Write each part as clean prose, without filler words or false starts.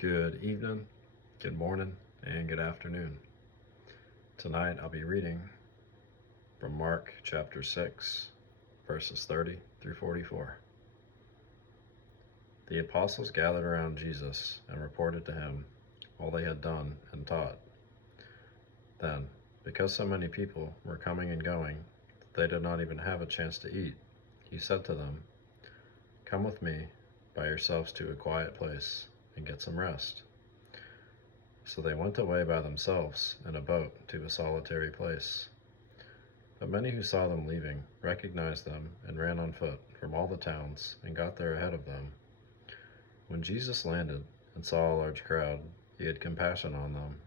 Good evening, good morning, and good afternoon. Tonight I'll be reading from Mark chapter 6, verses 30 through 44. The apostles gathered around Jesus and reported to him all they had done and taught. Then, because so many people were coming and going that they did not even have a chance to eat, he said to them, "Come with me by yourselves to a quiet place and get some rest." So they went away by themselves in a boat to a solitary place. But many who saw them leaving recognized them and ran on foot from all the towns and got there ahead of them. When Jesus landed and saw a large crowd, he had compassion on them,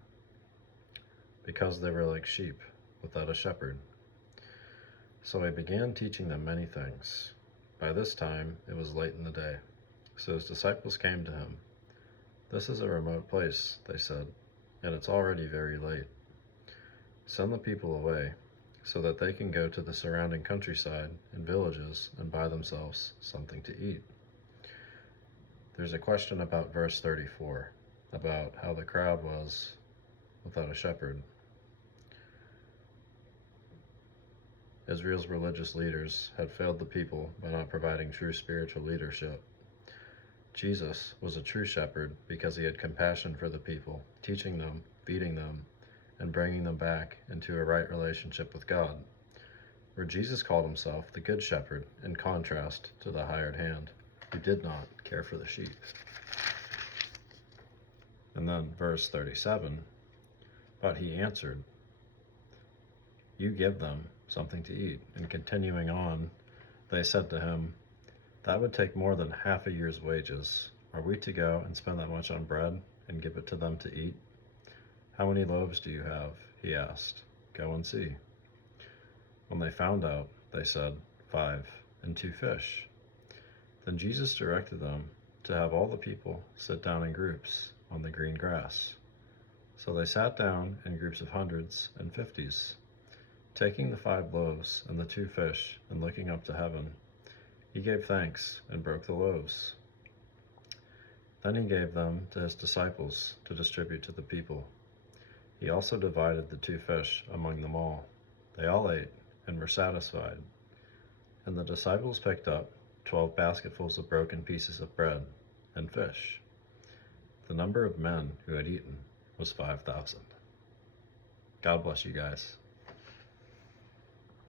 because they were like sheep without a shepherd. So he began teaching them many things. By this time it was late in the day, so his disciples came to him. "This is a remote place," they said, "and it's already very late. Send the people away so that they can go to the surrounding countryside and villages and buy themselves something to eat." There's a question about verse 34, about how the crowd was without a shepherd. Israel's religious leaders had failed the people by not providing true spiritual leadership. Jesus was a true shepherd because he had compassion for the people, teaching them, feeding them, and bringing them back into a right relationship with God, where Jesus called himself the Good Shepherd in contrast to the hired hand, who did not care for the sheep. And then verse 37, "But he answered, 'You give them something to eat.' And continuing on, they said to him, 'That would take more than half a year's wages. Are we to go and spend that much on bread and give it to them to eat?' 'How many loaves do you have?' he asked. 'Go and see.' When they found out, they said, 5, and 2 fish. Then Jesus directed them to have all the people sit down in groups on the green grass. So they sat down in groups of hundreds and fifties. Taking the 5 loaves and the 2 fish and looking up to heaven, he gave thanks and broke the loaves. Then he gave them to his disciples to distribute to the people. He also divided the 2 fish among them all. They all ate and were satisfied. And the disciples picked up 12 basketfuls of broken pieces of bread and fish. The number of men who had eaten was 5,000. God bless you guys.